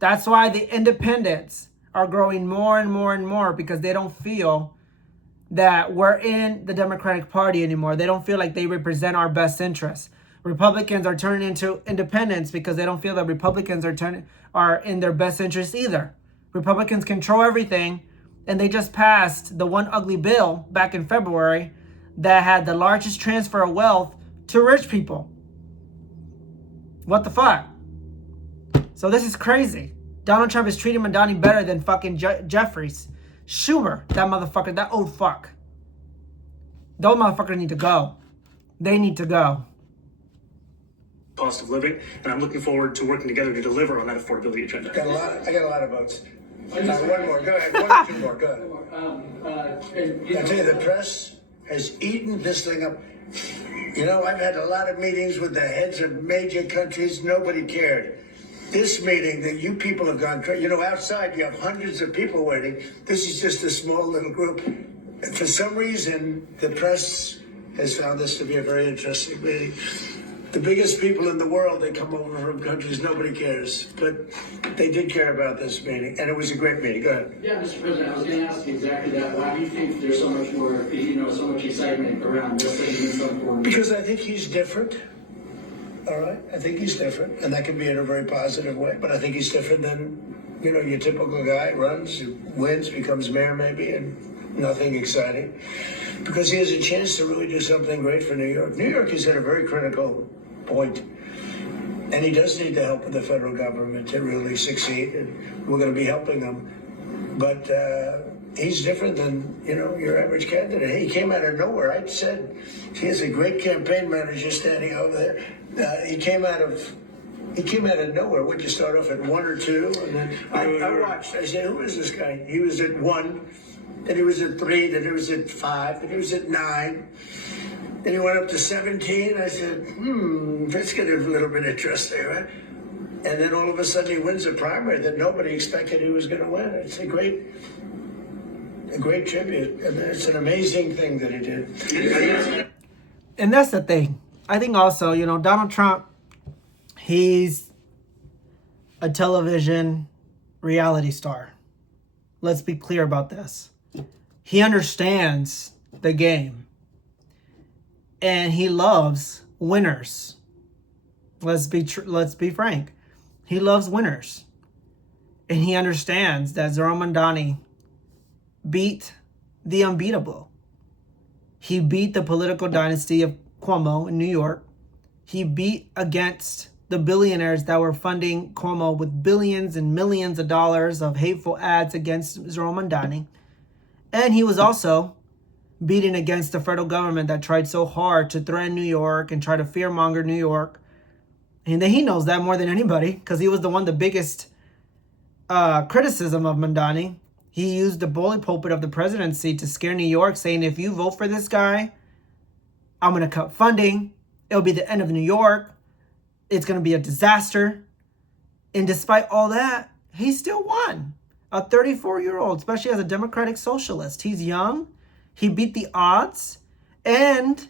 That's why the independents are growing more and more and more, because they don't feel that we're in the Democratic Party anymore. They don't feel like they represent our best interests. Republicans are turning into independents because they don't feel that Republicans are in their best interest either. Republicans control everything, and they just passed the one ugly bill back in February that had the largest transfer of wealth to rich people. What the fuck? So this is crazy. Donald Trump is treating Mamdani better than fucking Jeffries. Schumer, that motherfucker, that old fuck. Those motherfuckers need to go. They need to go. Cost of living, and I'm looking forward to working together to deliver on that affordability agenda. I got a lot of votes. One more. Go ahead. One or two more. Go ahead. I tell you, the press has eaten this thing up. You know, I've had a lot of meetings with the heads of major countries. Nobody cared. This meeting that you people have gone crazy. You know, outside you have hundreds of people waiting. This is just a small little group. For some reason, the press has found this to be a very interesting meeting. The biggest people in the world, they come over from countries nobody cares, but they did care about this meeting, and it was a great meeting. Go ahead. Yeah, Mr. President, I was going to ask you exactly that. Why do you think there's so much more, so much excitement around this thing in some form? Because I think he's different. All right, I think he's different, and that can be in a very positive way. But I think he's different than, your typical guy runs, wins, becomes mayor maybe, and nothing exciting. Because he has a chance to really do something great for New York. New York is at a very critical point, and he does need the help of the federal government to really succeed, and we're going to be helping him. But he's different than your average candidate. He came out of nowhere. I said he has a great campaign manager standing over there. He came out of nowhere. Would you start off at 1 or 2? And then I watched. I said, who is this guy? He was at 1, then he was at 3, then he was at 5, then he was at 9. Then he went up to 17. I said, that's getting a little bit interesting, right? And then all of a sudden he wins a primary that nobody expected he was going to win. It's a great tribute. And it's an amazing thing that he did. And that's the thing. I think also, Donald Trump, he's a television reality star. Let's be clear about this. He understands the game. And he loves winners. Let's be frank. He loves winners. And he understands that Zohran Mamdani beat the unbeatable. He beat the political dynasty of Cuomo in New York. He beat against the billionaires that were funding Cuomo with billions and millions of dollars of hateful ads against Zohran Mamdani. And he was also beating against the federal government that tried so hard to threaten New York and try to fearmonger New York. And then he knows that more than anybody, because he was the biggest criticism of Mamdani. He used the bully pulpit of the presidency to scare New York, saying, if you vote for this guy, I'm going to cut funding. It'll be the end of New York. It's going to be a disaster. And despite all that, he still won. A 34-year-old, especially as a democratic socialist. He's young. He beat the odds. And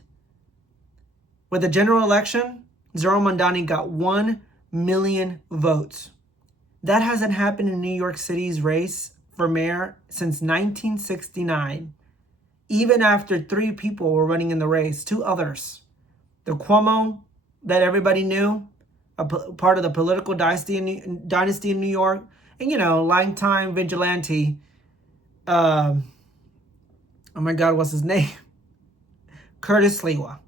with the general election, Zohran Mamdani got 1 million votes. That hasn't happened in New York City's race for mayor since 1969. Even after 3 people were running in the race, 2 others. The Cuomo that everybody knew, a part of the political dynasty in New York, and lifetime vigilante. Oh my God, what's his name? Curtis Lewa.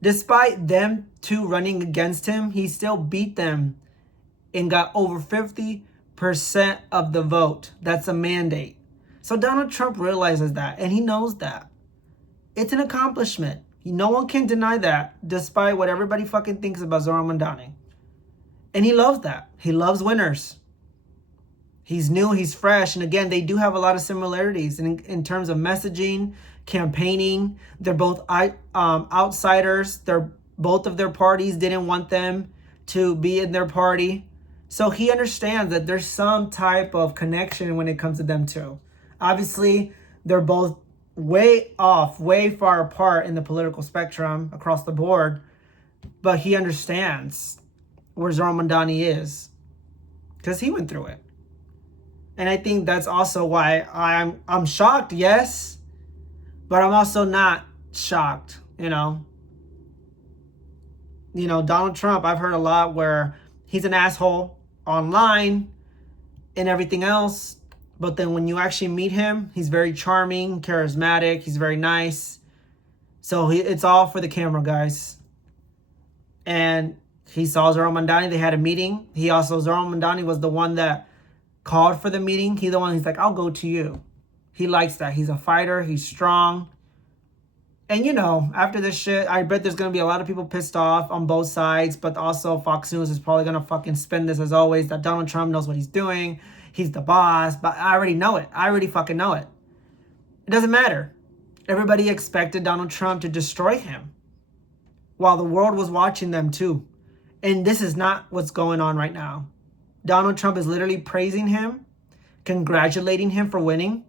Despite them 2 running against him, he still beat them and got over 50% of the vote. That's a mandate. So Donald Trump realizes that, and he knows that. It's an accomplishment. No one can deny that, despite what everybody fucking thinks about Zohran Mamdani. And he loves that. He loves winners. He's new, he's fresh. And again, they do have a lot of similarities in terms of messaging, campaigning. They're both outsiders. Both of their parties didn't want them to be in their party. So he understands that there's some type of connection when it comes to them too. Obviously, they're both way off, way far apart in the political spectrum across the board. But he understands where Zohran Mamdani is because he went through it. And I think that's also why I'm shocked, yes, but I'm also not shocked, you know. Donald Trump, I've heard a lot where he's an asshole online and everything else, but then when you actually meet him, he's very charming, charismatic, he's very nice. So it's all for the camera, guys. And he saw Zohran Mamdani, they had a meeting. Zohran Mamdani was the one that called for the meeting. He's like, I'll go to you. He likes that. He's a fighter. He's strong. And after this shit, I bet there's going to be a lot of people pissed off on both sides. But also Fox News is probably going to fucking spin this as always, that Donald Trump knows what he's doing. He's the boss. But I already know it. I already fucking know it. It doesn't matter. Everybody expected Donald Trump to destroy him while the world was watching them too. And this is not what's going on right now. Donald Trump is literally praising him, congratulating him for winning,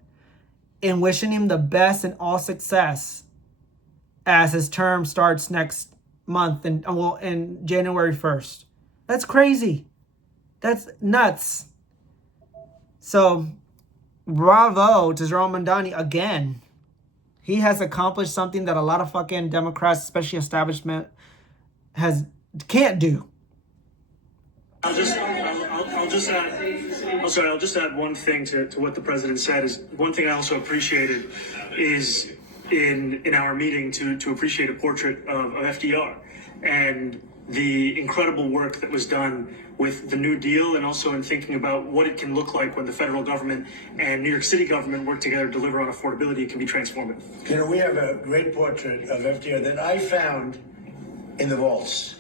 and wishing him the best and all success as his term starts next month in January 1st. That's crazy. That's nuts. So, bravo to Zohran Mamdani again. He has accomplished something that a lot of fucking Democrats, especially establishment, can't do. I'll just add one thing to what the president said. Is one thing I also appreciated is in our meeting to appreciate a portrait of FDR and the incredible work that was done with the New Deal, and also in thinking about what it can look like when the federal government and New York City government work together to deliver on affordability. It can be transformative. We have a great portrait of FDR that I found in the vaults.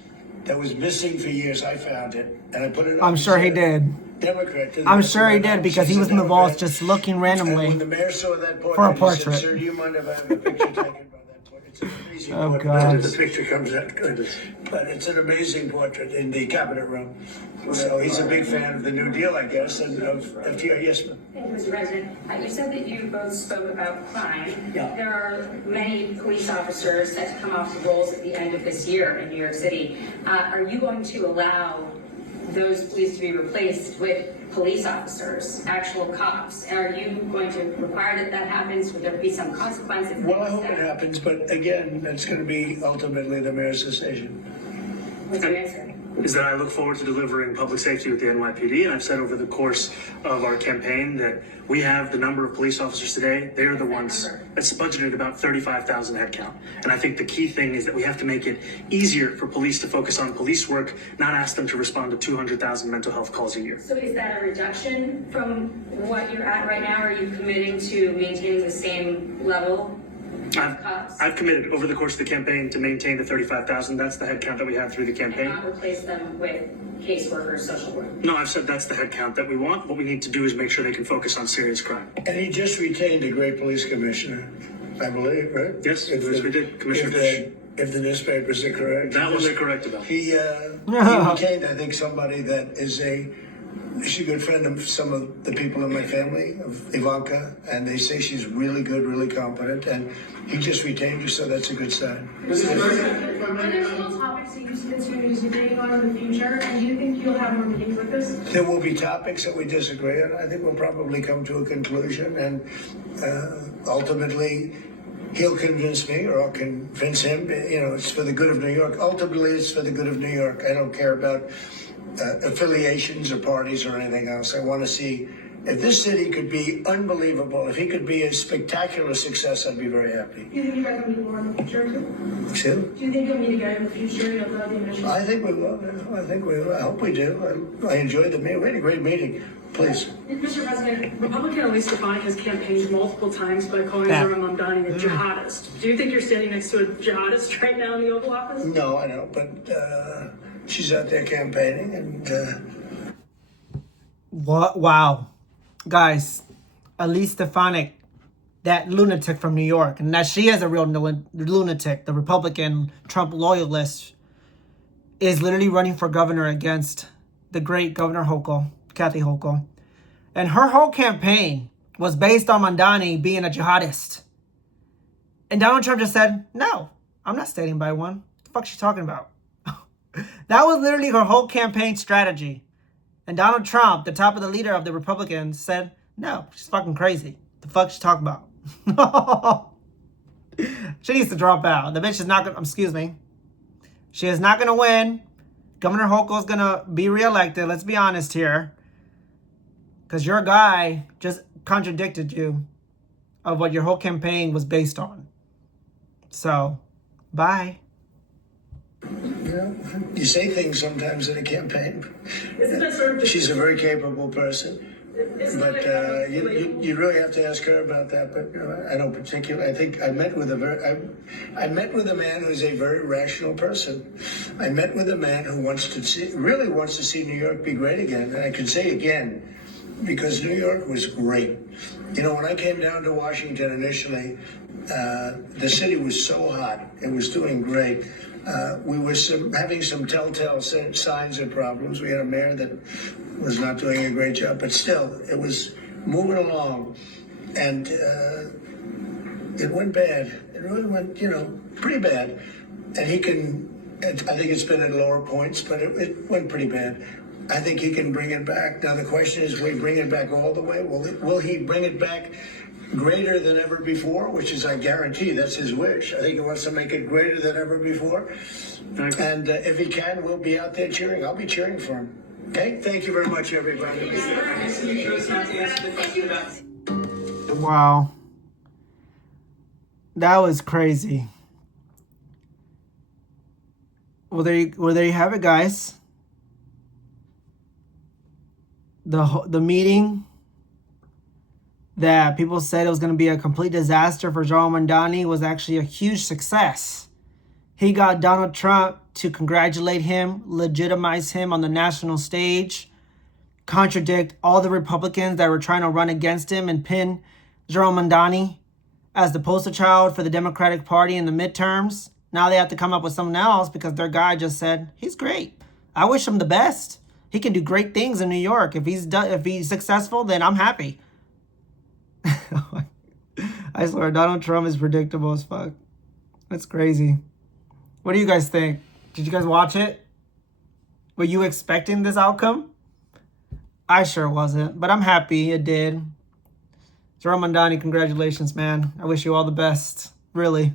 That was missing for years. I found it, and I put it on. I'm sure he did. Democrat. I'm sure he did, because he was in the vaults just looking randomly when the mayor saw that portrait, for a portrait. He said, "Sir, do you mind if I have a picture taken by that portrait?" It's an amazing portrait. God. The picture comes out good, but it's an amazing portrait in the cabinet room. So he's a big fan of the New Deal, I guess, and of FDR. Yes, ma'am. Thank you, Mr. President. You said that you both spoke about crime. Yeah. There are many police officers set to come off the rolls at the end of this year in New York City. Are you going to allow those police to be replaced with police officers, actual cops? Are you going to require that happens? Would there be some consequences? Well, I hope it happens, but again, that's going to be ultimately the mayor's decision. What's your answer? Is that I look forward to delivering public safety with the NYPD, and I've said over the course of our campaign that we have the number of police officers today. They're the ones that's budgeted about 35,000 headcount. And I think the key thing is that we have to make it easier for police to focus on police work, not ask them to respond to 200,000 mental health calls a year. So is that a reduction from what you're at right now? Are you committing to maintaining the same level? I've committed over the course of the campaign to maintain the 35,000. That's the headcount that we had through the campaign. And not replace them with caseworkers, social work. No, I've said that's the headcount that we want. What we need to do is make sure they can focus on serious crime. And he just retained a great police commissioner, I believe, right? Yes, we did, Commissioner. If the newspapers are correct. That one they're correct about. He retained, I think, somebody that is she's a good friend of some of the people in my family, of Ivanka, and they say she's really good, really competent, and he just retained her, so that's a good sign. Are there still topics that you see this going to be debating on in the future, and do you think you'll have more meetings like this? There will be topics that we disagree on. I think we'll probably come to a conclusion, and ultimately he'll convince me, or I'll convince him. It's for the good of New York. Ultimately, it's for the good of New York. I don't care about affiliations or parties or anything else. I want to see If this city could be unbelievable, if he could be a spectacular success, I'd be very happy. Do you think you guys will meet more in the future too? Excuse me? Do you think you'll meet again in the future? I think we will. I think we will. I hope we do. I enjoyed the meeting. We had a great meeting. Please. Mr. President, Republican Elise Stefanik has campaigned multiple times by calling Zohran Mamdani a jihadist. Do you think you're standing next to a jihadist right now in the Oval Office? No, I don't. But she's out there campaigning, and what? Wow, guys, Elise Stefanik, that lunatic from New York, and that she is a real lunatic, the Republican Trump loyalist, is literally running for governor against the great Governor Hochul, Kathy Hochul. And her whole campaign was based on Mamdani being a jihadist. And Donald Trump just said, no, I'm not standing by one. What the fuck is she talking about? That was literally her whole campaign strategy. And Donald Trump, the top of the leader of the Republicans, said, no, she's fucking crazy. The fuck she talking about? She needs to drop out. The bitch is not going to, excuse me. She is not going to win. Governor Hochul is going to be reelected. Let's be honest here. Because your guy just contradicted you of what your whole campaign was based on. So, bye. Yeah, you say things sometimes in a campaign. Isn't that sort of She's a very capable person. But you really have to ask her about that. But I don't particularly. I think I met with a man who's a very rational person. I met with a man who really wants to see New York be great again. And I can say again, because New York was great. You know, when I came down to Washington initially, the city was so hot. It was doing great. We were having some telltale signs and problems. We had a mayor that was not doing a great job, but still, it was moving along. And it went bad. It really went, pretty bad. And I think it's been at lower points, but it went pretty bad. I think he can bring it back. Now, the question is, will he bring it back all the way? Will he bring it back greater than ever before, which is, I guarantee, that's his wish. I think he wants to make it greater than ever before. And if he can, we'll be out there cheering. I'll be cheering for him. Okay? Thank you very much, everybody. Wow. That was crazy. Well, there you have it, guys. The meeting that people said it was going to be a complete disaster for Zohran Mamdani was actually a huge success. He got Donald Trump to congratulate him, legitimize him on the national stage, contradict all the Republicans that were trying to run against him and pin Zohran Mamdani as the poster child for the Democratic Party in the midterms. Now they have to come up with something else because their guy just said, he's great. I wish him the best. He can do great things in New York. If he's successful, then I'm happy. I swear, Donald Trump is predictable as fuck. That's crazy. What do you guys think? Did you guys watch it? Were you expecting this outcome? I sure wasn't, but I'm happy it did. Zohran Mamdani, congratulations, man. I wish you all the best. Really.